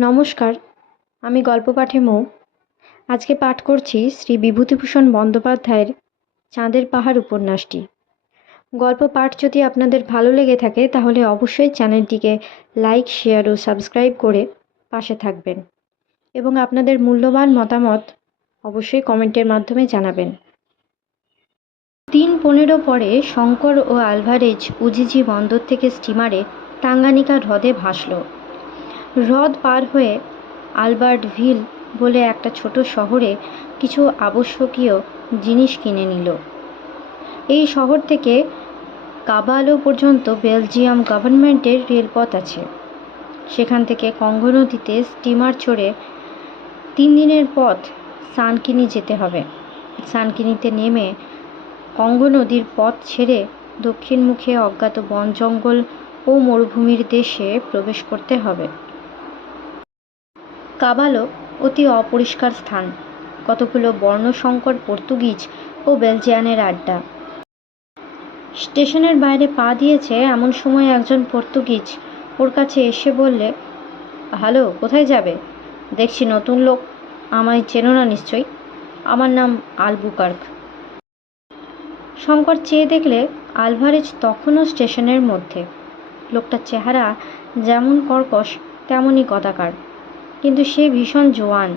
নমস্কার, আমি গল্প পাঠে মৌ। আজকে পাঠ করছি শ্রী বিভূতিভূষণ বন্দ্যোপাধ্যায়ের চাঁদের পাহাড় উপন্যাসটি। গল্প পাঠ যদি আপনাদের ভালো লেগে থাকে, তাহলে অবশ্যই চ্যানেলটিকে লাইক, শেয়ার ও সাবস্ক্রাইব করে পাশে থাকবেন। এবং আপনাদের মূল্যবান মতামত অবশ্যই কমেন্টের মাধ্যমে জানাবেন। তিন পনেরো পরে শঙ্কর ও আলভারেজ উজিজি বন্দর থেকে স্টিমারে টাঙ্গানিকা হ্রদে ভাসল। হ্রদ পার হয়ে আলবার্ট ভিল বলে একটা ছোট শহরে কিছু আবশ্যকীয় জিনিস কিনে নিল। এই শহর থেকে কাবালো পর্যন্ত বেলজিয়াম গভর্নমেন্টের রেলপথ আছে। সেখান থেকে কঙ্গো নদীতে স্টিমার চড়ে তিন দিনের পথ সানকিনি যেতে হবে। সানকিনিতে নেমে কঙ্গো নদীর পথ ছেড়ে দক্ষিণমুখে অজ্ঞাত বন জঙ্গল ও মরুভূমির দেশে প্রবেশ করতে হবে। কাবালো অতি অপরিষ্কার স্থান। কতগুলো বর্ণসংকর পর্তুগিজ ও বেলজিয়ানের আড্ডা। স্টেশনের বাইরে পা দিয়েছে এমন সময় একজন পর্তুগিজ। ওর কাছে এসে বললে, হ্যালো, কোথায় যাবে? দেখছি নতুন লোক। আমায় চেনো না নিশ্চয়ই। আমার নাম আলবুকার্ক। শঙ্কর চেয়ে দেখলে, আলভারেজ তখনও স্টেশনের মধ্যে। লোকটার চেহারা যেমন কর্কশ, তেমনই কদাকার কিন্তু সে ভীষণ জোয়ান।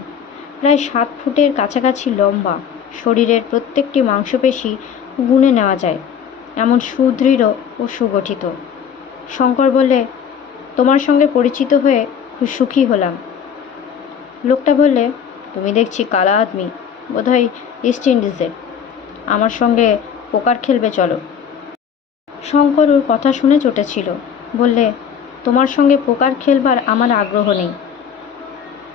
প্রায় সাত ফুটের কাছাকাছি লম্বা। শরীরের প্রত্যেকটি মাংসপেশি গুনে নেওয়া যায়। এমন সুদৃঢ় ও সুগঠিত। শঙ্কর বললে, তোমার সঙ্গে পরিচিত হয়ে খুব সুখী হলাম। লোকটা বললে, তুমি দেখছি কালা আদমি। বোধহয় ইস্ট ইন্ডিজের। আমার সঙ্গে পোকার খেলবে, চলো। শঙ্কর ওর কথা শুনে চটেছিল। বললে, তোমার সঙ্গে পোকার খেলবার আমার আগ্রহ নেই।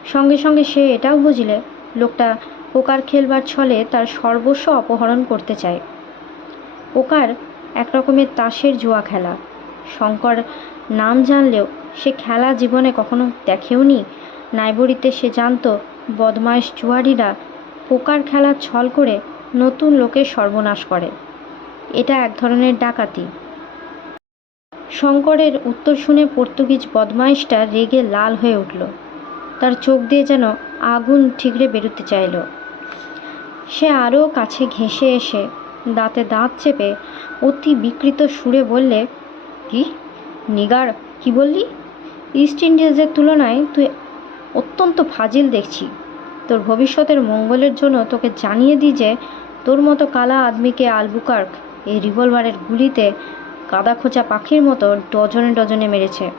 সঙ্গে সঙ্গে সে এটাও বুঝলে, লোকটা পোকার খেলবার ছলে তার সর্বস্ব অপহরণ করতে চায়। পোকার এক রকমের তাসের জুয়া খেলা। শঙ্কর নাম জানলেও সে খেলা জীবনে কখনো দেখেওনি। নাইবরিতে সে জানতো বদমাইশ জুয়ারিরা পোকার খেলা ছল করে নতুন লোকের সর্বনাশ করে। এটা এক ধরনের ডাকাতি। শঙ্করের উত্তর শুনে পর্তুগিজ বদমাইশটা রেগে লাল হয়ে উঠল। তার চোখ দিয়ে যেন আগুন ঠিকরে বেরোতে চাইল। সে আরও কাছে ঘেঁষে এসে দাঁতে দাঁত চেপে অতি বিকৃত সুরে বললে, কি? নিগার, কি বললি? ইস্ট ইন্ডিয়াজের তুলনায় তুই অত্যন্ত ফাজিল দেখছি। তোর ভবিষ্যতের মঙ্গলের জন্য তোকে জানিয়ে দিই যে তোর মতো কালা আদমিকে আলবুকার্ক এই রিভলভারের গুলিতে কাদা খোঁচা পাখির মতো ডজনে ডজনে মেরেছে।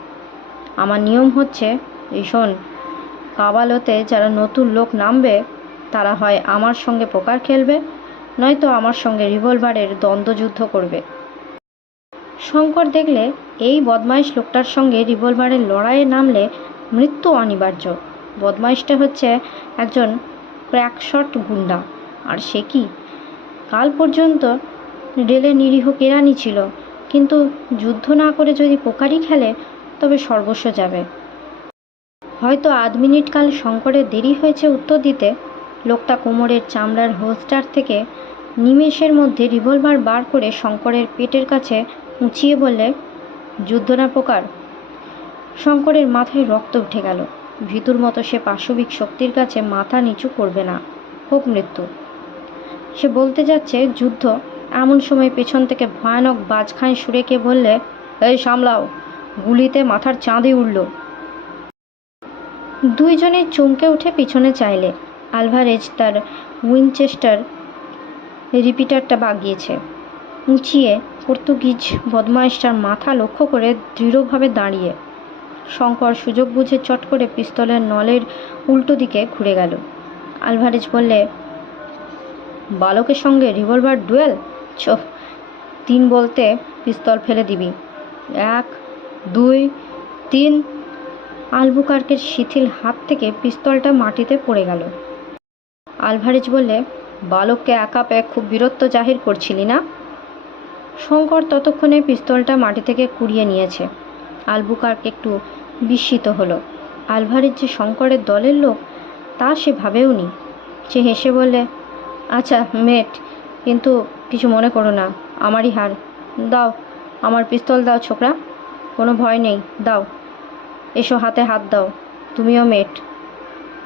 আমার নিয়ম হচ্ছে, এই শোন কাবালোতে যারা নতুন লোক নামবে, তারা হয় আমার সঙ্গে পোকার খেলবে, নয়তো আমার সঙ্গে রিভলভারের দ্বন্দ্বযুদ্ধ করবে। শঙ্কর দেখলে এই বদমাইশ লোকটার সঙ্গে রিভলভারের লড়াইয়ে নামলে মৃত্যু অনিবার্য। বদমাইশটা হচ্ছে একজন ক্র্যাকশট গুন্ডা। আর সে কি? কাল পর্যন্ত রেলে নিরীহ কেরানি ছিল, কিন্তু যুদ্ধ না করে যদি পোকারি খেলে, তবে সর্বস্ব যাবে। হয়তো আধ মিনিট কাল শঙ্করের দেরি হয়েছে উত্তর দিতে। লোকটা কোমরের চামড়ার হোস্টার থেকে নিমেষের মধ্যে রিভলভার বার করে শঙ্করের পেটের কাছে উঁচিয়ে বললে, যুদ্ধ না পোকার? শঙ্করের মাথায় রক্ত উঠে গেল। ভিতুর মতো সে পাশবিক শক্তির কাছে মাথা নিচু করবে না। হোক মৃত্যু। সে বলতে যাচ্ছে, যুদ্ধ? এমন সময় পেছন থেকে ভয়ানক বাজখাঁই সুরেকে বললে, এই সামলাও। গুলিতে মাথার চাঁদই উঠল। দুইজনে চমকে উঠে পিছনে চাইলে। আলভারেজ তার উইনচেস্টার রিপিটারটা বাগিয়েছে। উঁচিয়ে পর্তুগিজ বদমাইশটার মাথা লক্ষ্য করে দৃঢ়ভাবে দাঁড়িয়ে। শঙ্কর সুযোগ বুঝে চট করে পিস্তলের নলের উল্টো দিকে ঘুরে গেল। আলভারেজ বললে, বালকের সঙ্গে রিভলভার ডুয়েল? চোখ তিন বলতে পিস্তল ফেলে দিবি। এক, দুই, তিন আলবুকার্কের শিথিল হাত থেকে পিস্তলটা মাটিতে পড়ে গেল। আলভারেজ বললে, বালককে একা পেয়ে খুব বীরত্ব জাহির করছিলি না? শঙ্কর ততক্ষণে পিস্তলটা মাটি থেকে কুড়িয়ে নিয়েছে। আলবুকার্ক একটু বিস্মিত হলো। আলভারেজ যে শঙ্করের দলের লোক, তা সে ভাবেও নি। সে হেসে বললে আচ্ছা মেট, কিন্তু কিছু মনে করো না, আমারই হার। দাও, আমার পিস্তল দাও ছোকরা, কোনো ভয় নেই, দাও। এসো হাতে হাত দাও, তুমিও মেট।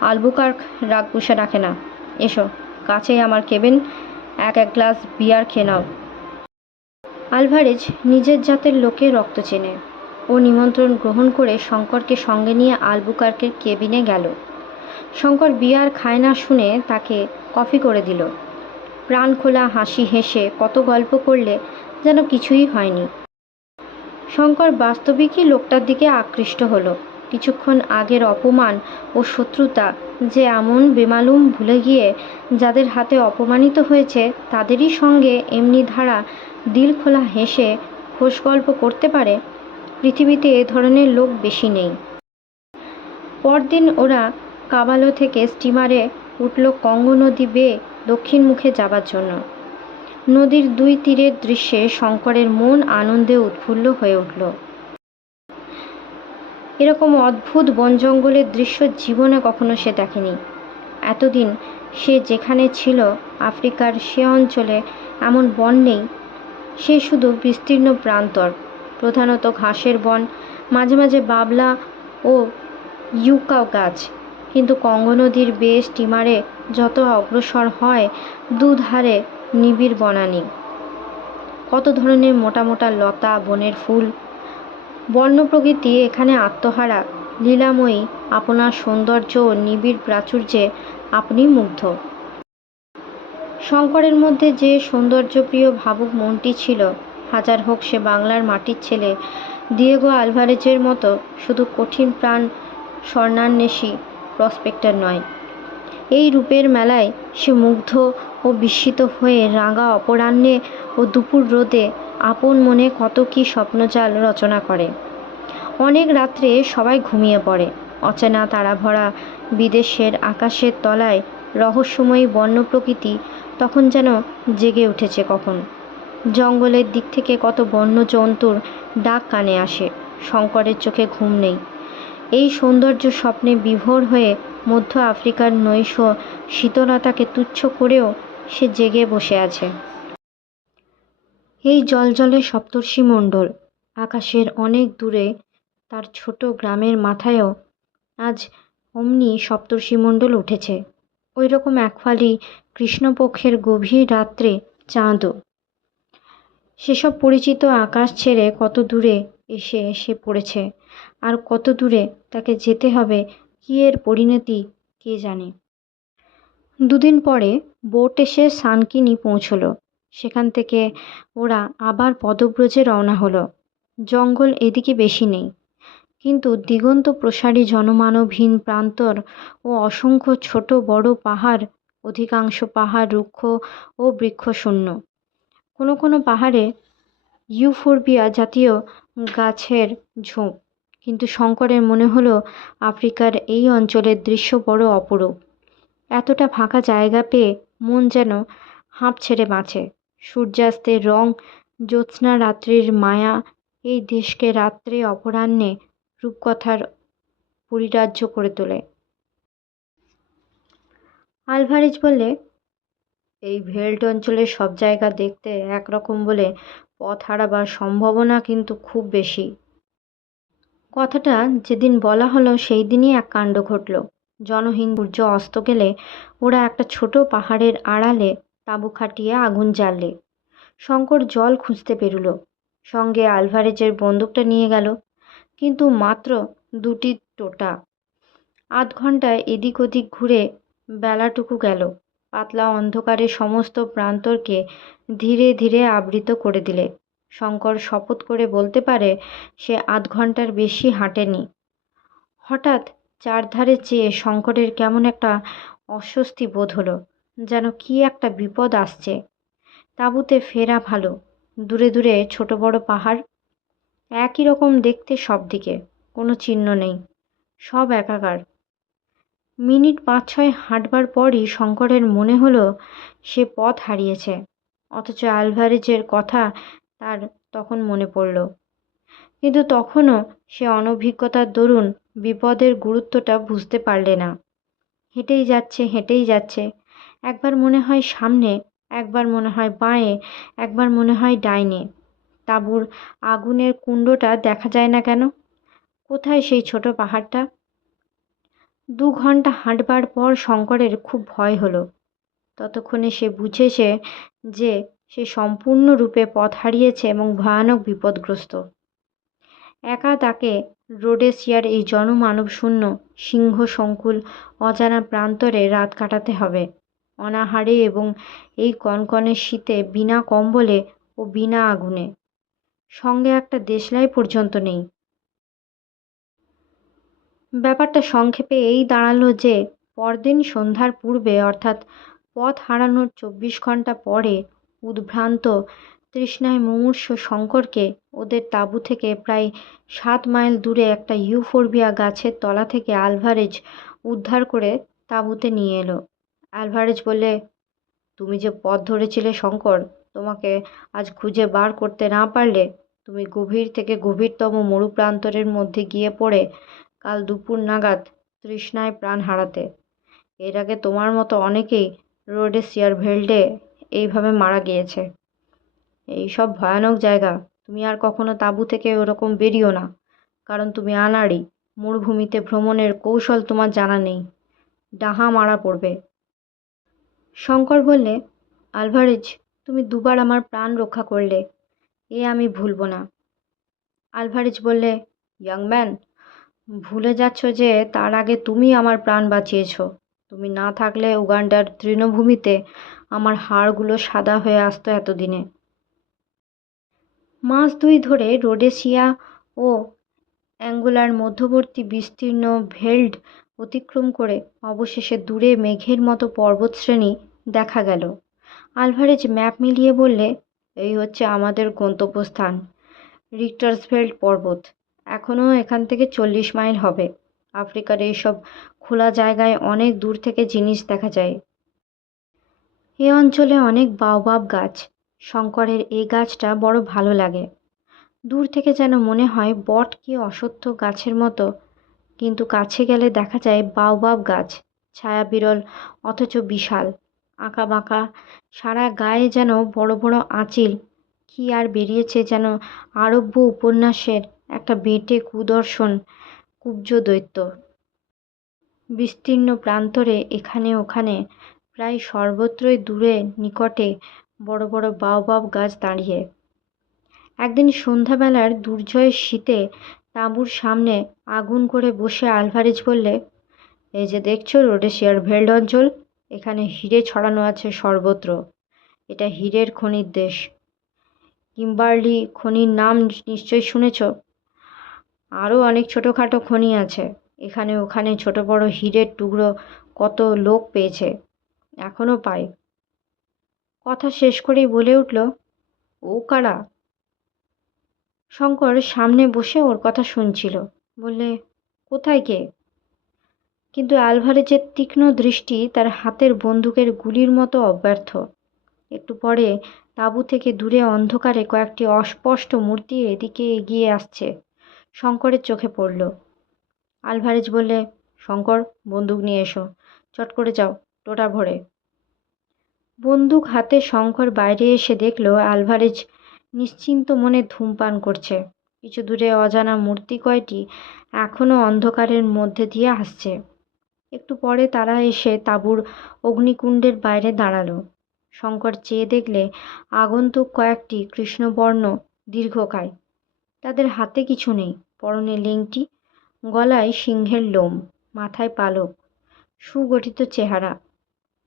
আলবুকার্ক রাগ পুষে রাখে না। এসো, কাছেই আমার কেবিন, এক এক গ্লাস বিয়ার খেয়ে নাও। আলভারেজ নিজের জাতের লোকে রক্ত চেনে। ও নিমন্ত্রণ গ্রহণ করে শঙ্করকে সঙ্গে নিয়ে আলবুকার্কের কেবিনে গেল। শঙ্কর বিয়ার খায় না শুনে তাকে কফি করে দিল। প্রাণ খোলা হাসি হেসে কত গল্প করলে যেন কিছুই হয়নি। শঙ্কর বাস্তবিকই লোকটার দিকে আকৃষ্ট হলো। কিছুক্ষণ আগের অপমান ও শত্রুতা যে এমন বেমালুম ভুলে গিয়ে যাদের হাতে অপমানিত হয়েছে, তাদেরই সঙ্গে এমনি ধারা দিল খোলা হেসে খোশ গল্প করতে পারে? পৃথিবীতে এ ধরনের লোক বেশি নেই। পরদিন ওরা কাবালো থেকে স্টিমারে উঠল কঙ্গ নদী বেয়ে দক্ষিণ মুখে যাবার জন্য। নদীর দুই তীরের দৃশ্যে শঙ্করের মন আনন্দে উৎফুল্ল হয়ে উঠল। এরকম অদ্ভুত বন জঙ্গলের দৃশ্য জীবনে কখনো সে দেখেনি। এতদিন সে যেখানে ছিল, আফ্রিকার সে অঞ্চলে এমন বন নেই, সে শুধু বিস্তীর্ণ প্রান্তর, প্রধানত ঘাসের বন, মাঝে মাঝে বাবলা ও ইউকা গাছ। কিন্তু কঙ্গ নদীর বেয়ে স্টিমারে যত অগ্রসর হয়, দুধারে নিবিড় বনানি। কত ধরনের মোটা মোটা লতা, বনের ফুল। বন্য প্রকৃতি এখানে আত্মহারা। লীলাময়ী, আপনার সৌন্দর্য ও নিবিড় প্রাচুর্যে আপনি মুগ্ধ। শঙ্করের মধ্যে যে সৌন্দর্যপ্রিয় ভাবুক মনটি ছিল, হাজার হোক সে বাংলার মাটির ছেলে, দিয়েগো আলভারেজের মতো শুধু কঠিন প্রাণ স্বর্ণান্বেষী প্রসপেক্টর নয়। এই রূপের মেলায় সে মুগ্ধ ও বিস্মিত হয়ে রাঙা অপরাহ্নে ও দুপুর রোদে আপন মনে কত কী স্বপ্নজাল রচনা করে। অনেক রাত্রে সবাই ঘুমিয়ে পড়ে। অচেনা তারাভরা বিদেশের আকাশের তলায় রহস্যময়ী বন্য প্রকৃতি তখন যেন জেগে উঠেছে কখন। জঙ্গলের দিক থেকে কত বন্য জন্তুর ডাক কানে আসে। শঙ্করের চোখে ঘুম নেই। এই সৌন্দর্য স্বপ্নে বিভোর হয়ে মধ্য আফ্রিকার নৈশ শীতলতাকে তুচ্ছ করেও সে জেগে বসে আছে। এই জলজলে সপ্তর্ষি মণ্ডল আকাশের অনেক দূরে তার ছোট গ্রামের মাথায়ও আজ অমনি সপ্তর্ষিমণ্ডল উঠেছে। ওই রকম একফালি কৃষ্ণপক্ষের গভীর রাত্রে চাঁদও। সেসব পরিচিত আকাশ ছেড়ে কত দূরে এসে এসে পড়েছে, আর কত দূরে তাকে যেতে হবে, কী এর পরিণতি কে জানে। দুদিন পরে বোট এসে সানকিনি পৌঁছলো। সেখান থেকে ওরা আবার পদব্রজে রওনা হলো। জঙ্গল এদিকে বেশি নেই। কিন্তু দিগন্ত প্রসারী জনমানবহীন প্রান্তর ও অসংখ্য ছোট বড় পাহাড়, অধিকাংশ পাহাড় রুক্ষ ও বৃক্ষশূন্য। কোনো কোনো পাহাড়ে ইউফোরবিয়া জাতীয় গাছের ঝোপ। কিন্তু শঙ্করের মনে হলো আফ্রিকার এই অঞ্চলের দৃশ্য বড় অপরূপ। এতটা ফাঁকা জায়গা পেয়ে মন যেন হাঁপ ছেড়ে বাঁচে। সূর্যাস্তের রং জ্যোৎস্না রাত্রির মায়া, এই দেশকে রাত্রে অপরাহ্নে রূপকথার পরিরাজ্য করে তোলে। আলভারেজ বললে, এই ভেল্ট অঞ্চলের সব জায়গা দেখতে একরকম বলে পথ হারাবার সম্ভাবনা কিন্তু খুব বেশি। কথাটা যেদিন বলা হলো সেই দিনই এক কাণ্ড ঘটল। জনহীন সূর্য অস্ত গেলে ওরা একটা ছোট পাহাড়ের আড়ালে তাঁবু খাটিয়ে আগুন জ্বাললে। শঙ্কর জল খুঁজতে বেরুল সঙ্গে আলভারেজের বন্দুকটা নিয়ে গেল। কিন্তু মাত্র দুটি টোটা। আধ ঘন্টায় এদিক ওদিক ঘুরে বেলাটুকু গেল। পাতলা অন্ধকারে সমস্ত প্রান্তরকে ধীরে ধীরে আবৃত করে দিলে। শঙ্কর শপথ করে বলতে পারে, সে আধ ঘণ্টার বেশি হাঁটেনি। হঠাৎ চারধারে চেয়ে শঙ্করের কেমন একটা অস্বস্তি বোধ হলো, যেন কি একটা বিপদ আসছে। তাঁবুতে ফেরা ভালো, দূরে দূরে ছোট বড় পাহাড়। একই রকম দেখতে সব দিকে কোনো চিহ্ন নেই, সব একাকার। মিনিট পাঁচ ছয় হাঁটবার পরই শঙ্করের মনে হলো সে পথ হারিয়েছে, অথচ আলভারেজের কথা তার তখন মনে পড়ল। কিন্তু তখনও সে অনভিজ্ঞতার দরুন বিপদের গুরুত্বটা বুঝতে পারলে না। হেঁটেই যাচ্ছে হেঁটেই যাচ্ছে। একবার মনে হয় সামনে, একবার মনে হয় বাঁয়ে, একবার মনে হয় ডাইনে। তাঁবুর আগুনের কুণ্ডটা দেখা যায় না কেন? কোথায় সেই ছোট পাহাড়টা? দু ঘণ্টা হাঁটবার পর শঙ্করের খুব ভয় হলো। ততক্ষণে সে বুঝেছে যে সে সম্পূর্ণরূপে পথ হারিয়েছে এবং ভয়ানক বিপদগ্রস্ত। একা তাকে রোডেশিয়ার এই জনমানবশূন্য সিংহ সংকুল অজানা প্রান্তরে রাত কাটাতে হবে। অনাহারে এবং এই কনকনে শীতে বিনা কম্বলে ও বিনা আগুনে। সঙ্গে একটা দেশলাই পর্যন্ত নেই। ব্যাপারটা সংক্ষেপে এই দাঁড়াল যে, পরদিন সন্ধ্যার পূর্বে অর্থাৎ পথ হারানোর চব্বিশ ঘণ্টা পরে উদ্ভ্রান্ত তৃষ্ণায় মুমূর্ষ শঙ্করকে ওদের তাঁবু থেকে প্রায় সাত মাইল দূরে একটা ইউফোরবিয়া গাছের তলা থেকে আলভারেজ উদ্ধার করে তাঁবুতে নিয়ে এলো। আলভারেজ বললে, তুমি যে পথ ধরেছিলে শঙ্কর, তোমাকে আজ খুঁজে বার করতে না পারলে, তুমি গভীর থেকে গভীরতম মরুপ্রান্তরের মধ্যে গিয়ে পড়ে কাল দুপুর নাগাদ তৃষ্ণায় প্রাণ হারাতে। এর আগে তোমার মতো অনেকেই রোডে ভেল্ডে এইভাবে মারা গিয়েছে। এই সব ভয়ানক জায়গা। তুমি আর কখনো তাঁবু থেকে ওরকম বেরিও না, কারণ তুমি আনাড়ি। মরুভূমিতে ভ্রমণের কৌশল তোমার জানা নেই। ডাহা মারা পড়বে। শঙ্কর বললে, আলভারেজ, তুমি দুবার আমার প্রাণ রক্ষা করলে। এ আমি ভুলব না। আলভারেজ বললে, ইয়াং ম্যান, ভুলে যাচ্ছ যে তার আগে তুমি আমার প্রাণ বাঁচিয়েছ। তুমি না থাকলে উগান্ডার তৃণভূমিতে আমার হাড়গুলো সাদা হয়ে আসতো এতদিনে। মাস দুই ধরে রোডেশিয়া ও অ্যাঙ্গোলার মধ্যবর্তী বিস্তীর্ণ ভেল্ড অতিক্রম করে অবশেষে দূরে মেঘের মতো পর্বতশ্রেণী দেখা গেল। আলভারেজ ম্যাপ মিলিয়ে বললে, এই হচ্ছে আমাদের গন্তব্যস্থান, রিক্টার্সভেল্ড পর্বত। এখনও এখান থেকে চল্লিশ মাইল হবে। আফ্রিকার এইসব খোলা জায়গায় অনেক দূর থেকে জিনিস দেখা যায়। এ অঞ্চলে অনেক বাওবাব গাছ শঙ্করের এই গাছটা বড় ভালো লাগে। দূর থেকে যেন মনে হয় বট কি অসত্য গাছের মতো। কিন্তু কাছে গেলে দেখা যায় বাওবাব গাছ, ছায়া বিরল, অথচ বিশাল। আঁকা বাঁকা, সারা গায়ে যেন বড় বড় আঁচিল। কি আর বেরিয়েছে যেন আরব্য উপন্যাসের একটা বেঁটে কুদর্শন, কুব্জ দৈত্য। বিস্তীর্ণ প্রান্তরে এখানে ওখানে, প্রায় সর্বত্রই দূরে, নিকটে বড় বড় বাওবাব গাছ দাঁড়িয়ে। একদিন সন্ধ্যাবেলার দুর্জয়ের শীতে তাঁবুর সামনে আগুন করে বসে আলভারেজ বললে, এই যে দেখছ, রোডেশিয়ার ভেল্ড অঞ্চল, এখানে হিরে ছড়ানো আছে সর্বত্র। এটা হীরের খনির দেশ। কিম্বার্লি খনির নাম নিশ্চয়ই শুনেছ? আরও অনেক ছোটোখাটো খনি আছে। এখানে ওখানে ছোট বড় হীরের টুকরো কত লোক পেয়েছে। এখনও পায় কথা শেষ করেই বলে উঠল, ও কারা? শঙ্কর সামনে বসে ওর কথা শুনছিল। বললে, কোথায় কে? কিন্তু আলভারেজের তীক্ষ্ণ দৃষ্টি তার হাতের বন্দুকের গুলির মতো অব্যর্থ। একটু পরে তাঁবু থেকে দূরে অন্ধকারে কয়েকটি অস্পষ্ট মূর্তি এদিকে এগিয়ে আসছে। শঙ্করের চোখে পড়ল। আলভারেজ বললে, শঙ্কর, বন্দুক নিয়ে এসো। চট করে যাও, টোটা ভরে। বন্দুক হাতে শঙ্কর বাইরে এসে দেখল আলভারেজ নিশ্চিন্ত মনে ধূমপান করছে। কিছু দূরে অজানা মূর্তি কয়টি এখনও অন্ধকারের মধ্যে দিয়ে আসছে। একটু পরে তারা এসে তাঁবুর অগ্নিকুণ্ডের বাইরে দাঁড়াল। শঙ্কর চেয়ে দেখলে আগন্তুক কয়েকটি কৃষ্ণবর্ণ দীর্ঘকায়। তাদের হাতে কিছু নেই, পরনে লেংটি, গলায় সিংহের লোম, মাথায় পালক, সুগঠিত চেহারা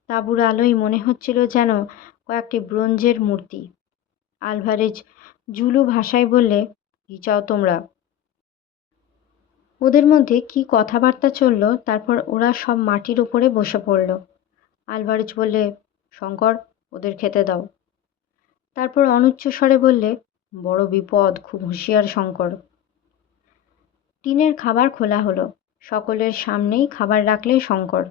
তাঁবুর আলোয় মনে হচ্ছিল যেন কয়েকটি ব্রোঞ্জের মূর্তি। আলভারেজ জুলু ভাষায় বললে, কী চাও তোমরা? ওদের মধ্যে কি কথাবার্তা চলল, তারপর ওরা সব মাটির ওপরে বসে পড়ল। আলভারেজ বললে, শঙ্কর, ওদের খেতে দাও। তারপর অনুচ্চ স্বরে বললে, বড় বিপদ, খুব হুঁশিয়ার শঙ্কর। টিনের খাবার খোলা হলো। সকলের সামনেই খাবার রাখলে শঙ্কর।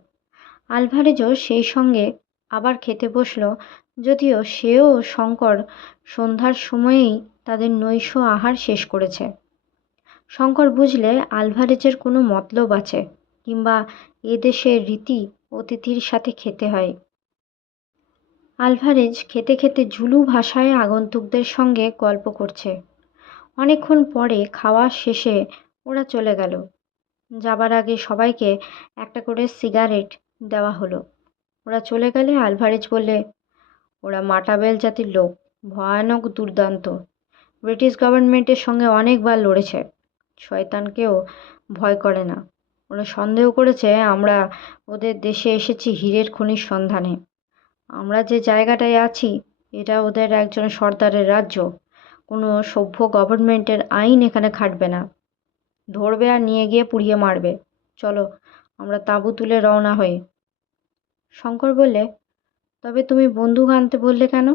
আলভারেজও সেই সঙ্গে আবার খেতে বসল, যদিও সেও শঙ্কর সন্ধ্যার সময়েই তাদের নৈশ আহার শেষ করেছে। শঙ্কর বুঝলে আলভারেজের কোনো মতলব আছে, কিংবা এদেশের রীতি অতিথির সাথে খেতে হয়। আলভারেজ খেতে খেতে ঝুলু ভাষায় আগন্তুকদের সঙ্গে গল্প করছে। অনেকক্ষণ পরে খাওয়া শেষে ওরা চলে গেল। যাবার আগে সবাইকে একটা করে সিগারেট দেওয়া হলো। ওরা চলে গেলে আলভারেজ বললে, ওরা মাটাবেল জাতির লোক, ভয়ানক দুর্দান্ত। ব্রিটিশ গভর্নমেন্টের সঙ্গে অনেকবার লড়েছে। শয়তানকেও ভয় করে না। ওরা সন্দেহ করেছে, আমরা ওদের দেশে এসেছি হীরের খনির সন্ধানে। আমরা যে জায়গাটায় আছি, এটা ওদের একজন সর্দারের রাজ্য। কোনো সভ্য গভর্নমেন্টের আইন এখানে খাটবে না। ধরবে আর নিয়ে গিয়ে পুড়িয়ে মারবে। চলো আমরা তাঁবু তুলে রওনা হই। শঙ্কর বললে, তবে তুমি বন্দুক আনতে বললে কেন?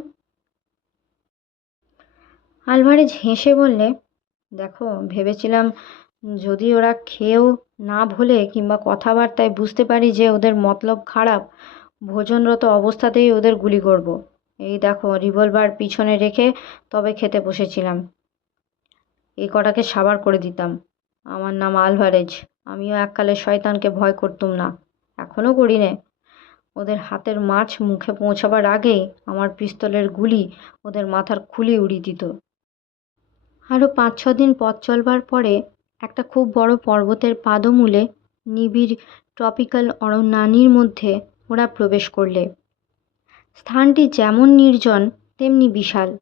আলভারেজ হেসে বললে, দেখো, ভেবেছিলাম যদি ওরা খেয়েও না ভোলে কিংবা কথাবার্তায় বুঝতে পারি যে ওদের মতলব খারাপ, ভোজনরত অবস্থাতেই ওদের গুলি করব। এই দেখো, রিভলভার পিছনে রেখে তবে খেতে বসেছিলাম। এই কটাকে সাবার করে দিতাম। আমার নাম আলভারেজ। আমিও এককালে শয়তানকে ভয় করতুম না। এখনও করি নে ওদের হাতের মাছ মুখে পৌঁছাবার আগেই আমার পিস্তলের গুলি ওদের মাথার খুলি উড়িয়ে দিত। আরও পাঁচ, ছ দিন পথ চলবার পরে একটা খুব বড় পর্বতের পাদমূলে নিবিড় ট্রপিক্যাল অরণ্যানীর মধ্যে ওরা প্রবেশ করলে। স্থানটি যেমন নির্জন, তেমনি বিশাল।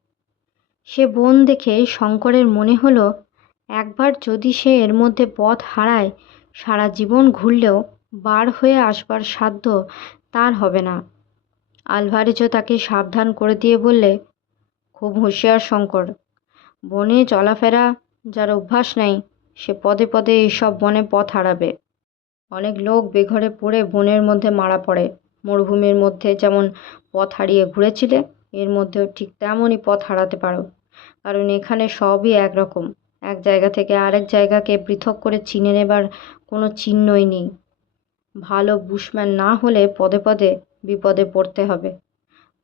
সে বন দেখে শঙ্করের মনে হলো একবার যদি সে এর মধ্যে পথ হারায়, সারা জীবন ঘুরলেও বার হয়ে আসবার সাধ্য তার হবে না। আলভারেজও তাকে সাবধান করে দিয়ে বললে, খুব হুঁশিয়ার শঙ্কর। বনে চলাফেরা যার অভ্যাস নেই, সে পদে পদে এইসব বনে পথ হারাবে। অনেক লোক বেঘরে পড়ে বনের মধ্যে মারা পড়ে। মরুভূমির মধ্যে যেমন পথ হারিয়ে ঘুরেছিলে, এর মধ্যেও ঠিক তেমনই পথ হারাতে পারো। কারণ এখানে সবই একরকম। এক জায়গা থেকে আরেক জায়গাকে পৃথক করে চিনে নেবার কোনো চিহ্নই নেই। ভালো বুশম্যান না হলে পদে পদে বিপদে পড়তে হবে।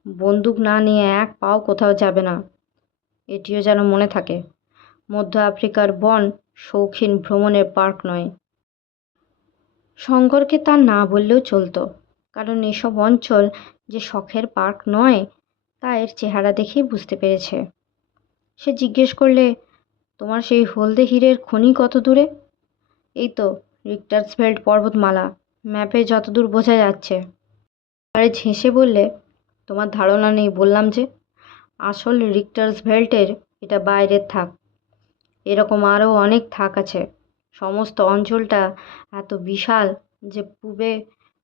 বন্দুক না নিয়ে এক পাও কোথাও যাবে না। এটিও যেন মনে থাকে, মধ্য আফ্রিকার বন শৌখিন ভ্রমণের পার্ক নয়। শঙ্করকে তা না বললেও চলতো, কারণ এসব অঞ্চল যে শখের পার্ক নয়, তা এর চেহারা দেখেই বুঝতে পেরেছে। সে জিজ্ঞেস করলে তোমার সেই হলদে হীরের খনি কত দূরে? এই তো রিক্টার্সভেল্ড পর্বতমালা। ম্যাপে যতদূর বোঝা যাচ্ছে। আরে ঝেঁসে বললে, তোমার ধারণা নেই, বললাম যে। আসল রিক্টার্সভেল্টের এটা বাইরের থাক। এরকম আরও অনেক থাক আছে। সমস্ত অঞ্চলটা এত বিশাল যে পূবে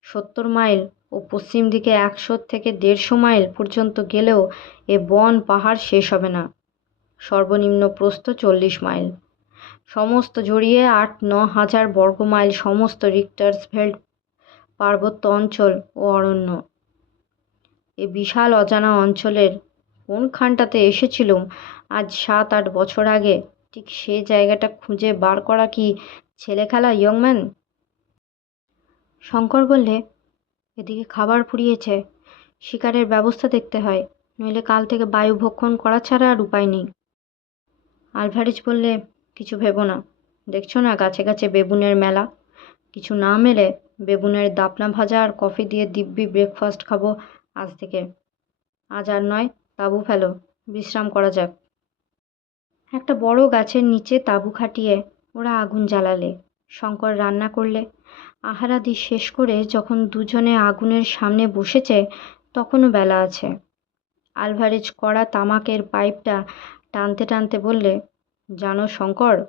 সত্তর মাইল ও পশ্চিম দিকে একশো থেকে দেড়শো মাইল পর্যন্ত গেলেও এ বন পাহাড় শেষ হবে না। সর্বনিম্ন প্রস্থ চল্লিশ মাইল। সমস্ত জড়িয়ে আট, ন হাজার বর্গ মাইল সমস্ত রিক্টার্সভেল্ড পার্বত্য অঞ্চল ও অরণ্য। এ বিশাল অজানা অঞ্চলের কোনখানটাতে এসেছিলুম আজ সাত, আট বছর আগে। ঠিক সে জায়গাটা খুঁজে বার করা কি ছেলে খেলা ইয়ংম্যান? শঙ্কর বললে, এদিকে খাবার ফুরিয়েছে। শিকারের ব্যবস্থা দেখতে হয়। নইলে কাল থেকে বায়ু ভক্ষণ করা ছাড়া আর উপায় নেই। আলভারেজ বললে, কিছু ভেবো না। দেখছ না গাছে গাছে বেগুনের মেলা? কিছু না মেলে বেগুনের দাপনা ভাজা আর কফি দিয়ে দিব্যি ব্রেকফাস্ট খাব আজ থেকে। আজ আর নয়, তাবু ফেলো, বিশ্রাম করা যাক। একটা বড় গাছের নিচে তাঁবু খাটিয়ে ওরা আগুন জ্বালালে। শঙ্কর রান্না করলে। আহারাদি শেষ করে যখন দুজনে আগুনের সামনে বসেছে, তখনও বেলা আছে। আলভারেজ কড়া তামাকের পাইপটা টানতে টানতে বললে, জানো শঙ্কর,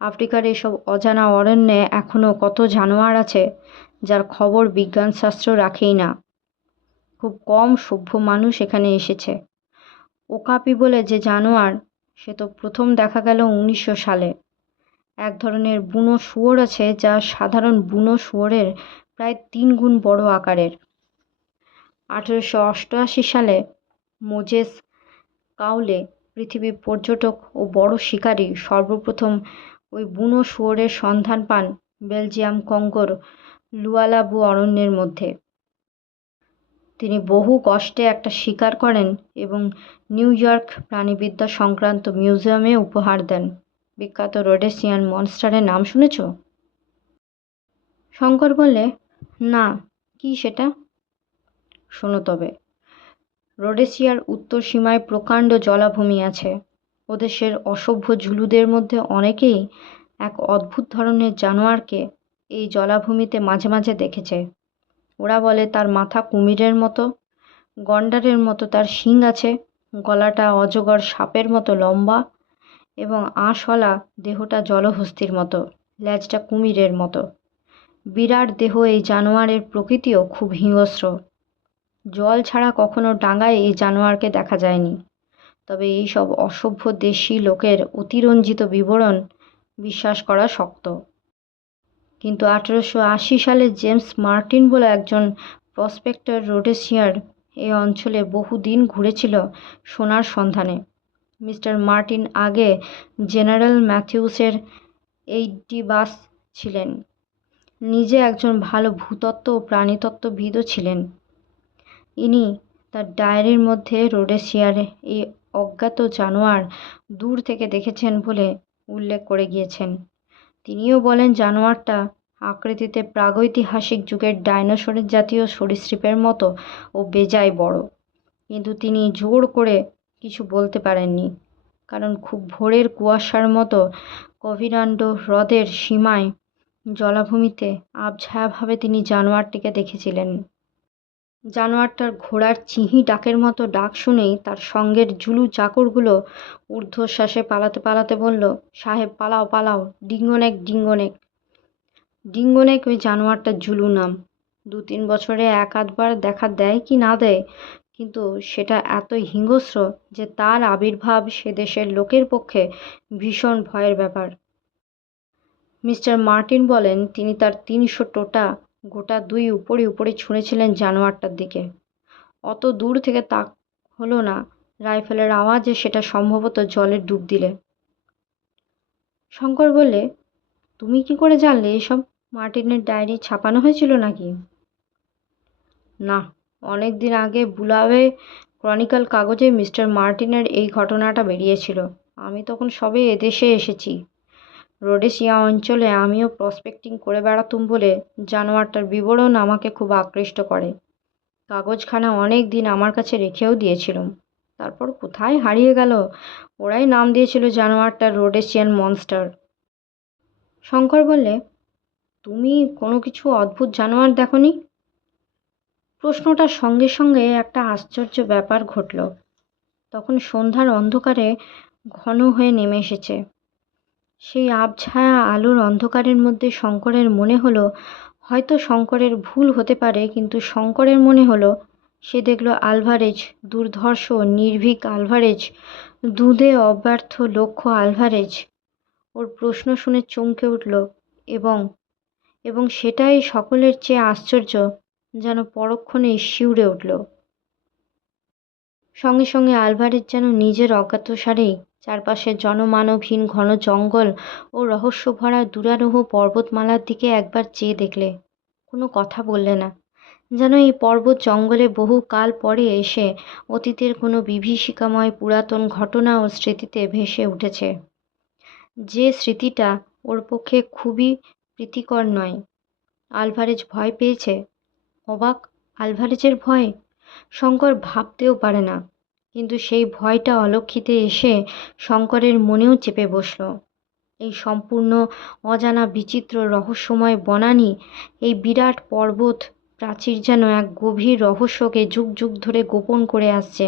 আফ্রিকার এসব অজানা অরণ্যে এখনও কত জানোয়ার আছে, যার খবর বিজ্ঞানশাস্ত্র রাখেই না। খুব কম সভ্য মানুষ এখানে এসেছে। ওকাপি বলে যে জানোয়ার, সে তো প্রথম দেখা গেল উনিশশো সালে। এক ধরনের বুনো শুয়োর আছে, যা সাধারণ বুনো শুয়োরের প্রায় তিন গুণ বড় আকারের। আঠেরোশো অষ্টআশি সালে মোজেস কাউলে পৃথিবীর পর্যটক ও বড় শিকারী সর্বপ্রথম ওই বুনো শুয়োরের সন্ধান পান বেলজিয়াম কঙ্গোর লুয়ালাবু অরণ্যের মধ্যে। তিনি বহু কষ্টে একটা শিকার করেন এবং নিউ ইয়র্ক প্রাণীবিদ্যা সংক্রান্ত মিউজিয়ামে উপহার দেন। বিখ্যাত রোডেসিয়ান মনস্টারের নাম শুনেছ? শঙ্কর বললে, না, কি সেটা? শোনো তবে। রোডেসিয়ার উত্তর সীমায় প্রকাণ্ড জলাভূমি আছে। ওদেশের অসভ্য ঝুলুদের মধ্যে অনেকেই এক অদ্ভুত ধরনের জানোয়ারকে এই জলাভূমিতে মাঝে মাঝে দেখেছে। ওরা বলে তার মাথা কুমিরের মতো, গন্ডারের মতো তার শিং আছে, গলাটা অজগর সাপের মতো লম্বা এবং আঁশলা দেহটা জলহস্তির মতো, ল্যাজটা কুমিরের মতো। বিরাট দেহ এই জানোয়ারের প্রকৃতিও খুব হিংস্র। জল ছাড়া কখনো ডাঙায় এই জানোয়ারকে দেখা যায়নি। তবে এই সব অসভ্য দেশি লোকের অতিরঞ্জিত বিবরণ বিশ্বাস করা শক্ত। কিন্তু আঠেরোশো আশি সালে জেমস মার্টিন বলে একজন প্রসপেক্টর রোডেশিয়ার এই অঞ্চলে বহুদিন ঘুরেছিল সোনার সন্ধানে। মিস্টার মার্টিন আগে জেনারেল ম্যাথিউসের এইটটি বাস ছিলেন। নিজে একজন ভালো ভূতত্ত্ব ও প্রাণীতত্ত্ববিদও ছিলেন। ইনি তার ডায়েরির মধ্যে রোডেশিয়ার এই অজ্ঞাত জানোয়ার দূর থেকে দেখেছেন বলে উল্লেখ করে গিয়েছেন। তিনিও বলেন, জানোয়ারটা আকৃতিতে প্রাগৈতিহাসিক যুগের ডাইনোসরের জাতীয় সরীসৃপের মতো ও বেজায় বড়। কিন্তু তিনি জোর করে কিছু বলতে পারেননি, কারণ খুব ভোরের কুয়াশার মতো কভিরান্ড হ্রদের সীমায় জলাভূমিতে আবছায়াভাবে তিনি জানোয়ারটিকে দেখেছিলেন। জানোয়ারটার ঘোড়ার চিহি ডাকের মতো ডাক শুনেই তার সঙ্গের জুলু চাকরগুলো ঊর্ধ্বশ্বাসে পালাতে পালাতে বলল, সাহেব, পালাও পালাও, ডিঙ্গনেক ডিঙ্গনেক। ডিঙ্গনেক ওই জানোয়ারটার জুলু নাম। দু তিন বছরে এক আধবার দেখা দেয় কি না দেয়, কিন্তু সেটা এতই হিংস্র যে তার আবির্ভাব সে দেশের লোকের পক্ষে ভীষণ ভয়ের ব্যাপার। মিস্টার মার্টিন বলেন, তিনি তার তিনশো টোটা গোটা দুই উপরে উপরে ছুঁড়েছিলেন জানোয়ারটার দিকে। অত দূর থেকে তাক হলো না রাইফেলের আওয়াজে সেটা সম্ভবত জলে ডুব দিলে। শঙ্কর বললে, তুমি কি করে জানলে, এসব মার্টিনের ডায়েরি ছাপানো হয়েছিল নাকি? না, অনেক দিন আগে বুলাওয়ে ক্রনিকল কাগজে মিস্টার মার্টিনের এই ঘটনাটা বেরিয়েছিল। আমি তখন সবে এদেশে এসেছি। রোডেশিয়া অঞ্চলে আমিও প্রসপেক্টিং করে বেড়াতুম বলে জানোয়ারটার বিবরণ আমাকে খুব আকৃষ্ট করে। কাগজখানা অনেক দিন আমার কাছে রেখেও দিয়েছিলাম। তারপর কোথায় হারিয়ে গেল? ওরাই নাম দিয়েছিল জানোয়ারটার রোডেশিয়ান মনস্টার শঙ্কর বললে, তুমি কোনো কিছু অদ্ভুত জানোয়ার দেখনি? প্রশ্নটার সঙ্গে সঙ্গে একটা আশ্চর্য ব্যাপার ঘটল। তখন সন্ধ্যার অন্ধকারে ঘন হয়ে নেমে এসেছে। সেই আবছায়া আলোর অন্ধকারের মধ্যে শঙ্করের মনে হলো, হয়তো শঙ্করের ভুল হতে পারে, কিন্তু শঙ্করের মনে হলো, সে দেখল আলভারেজ, দুর্ধর্ষ, নির্ভীক আলভারেজ, দুধে অব্যর্থ লক্ষ্য আলভারেজ। ওর প্রশ্ন শুনে চমকে উঠল, এবং এবং সেটাই সকলের চেয়ে আশ্চর্য, যেন পরক্ষণে শিউরে উঠল। সঙ্গে সঙ্গে আলভারেজ যেন নিজের অজ্ঞাতসারেই চারপাশে জনমানবহীন ঘন জঙ্গল ও রহস্যভরা দুরারোহ পর্বতমালার দিকে একবার চেয়ে দেখলে কোনো কথা বললে না। যেন এই পর্বত জঙ্গলে বহু কাল পরে এসে অতীতের কোনো বিভীষিকাময় পুরাতন ঘটনা ও স্মৃতিতে ভেসে উঠেছে। যে স্মৃতিটা ওর পক্ষে খুবই প্রীতিকর নয়। আলভারেজ ভয় পেয়েছে? অবাক? আলভারেজের ভয়? শঙ্কর ভাবতেও পারে না। কিন্তু সেই ভয়টা অলক্ষিতে এসে শঙ্করের মনেও চেপে বসল। এই সম্পূর্ণ অজানা বিচিত্র রহস্যময় বনানী, এই বিরাট পর্বত প্রাচীর যেন এক গভীর রহস্যকে যুগ যুগ ধরে গোপন করে আসছে।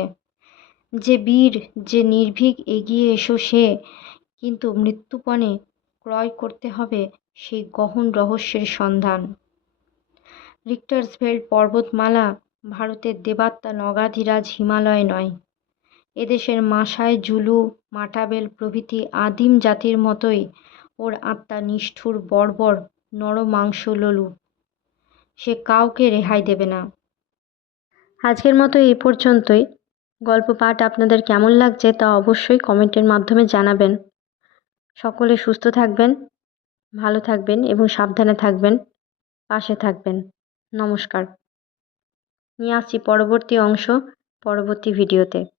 যে বীর, যে নির্ভীক এগিয়ে এসো সে, কিন্তু মৃত্যুপণে ক্রয় করতে হবে সেই গহন রহস্যের সন্ধান। রিক্টার্সভেল্ড পর্বতমালা ভারতের দেবাত্মা নগাধিরাজ হিমালয় নয়। এদেশের মাসায় জুলু, মাটাবেল প্রভৃতি আদিম জাতির মতোই ওর আত্মা নিষ্ঠুর, বর্বর, নরমাংসলোলু। সে কাউকে রেহাই দেবে না। আজকের মতো এই পর্যন্তই। গল্প পাঠ আপনাদের কেমন লাগছে তা অবশ্যই কমেন্টের মাধ্যমে জানাবেন। সকলে সুস্থ থাকবেন, ভালো থাকবেন এবং সাবধানে থাকবেন, পাশে থাকবেন। নমস্কার। নিয়ে আসছি পরবর্তী অংশ, পরবর্তী ভিডিওতে।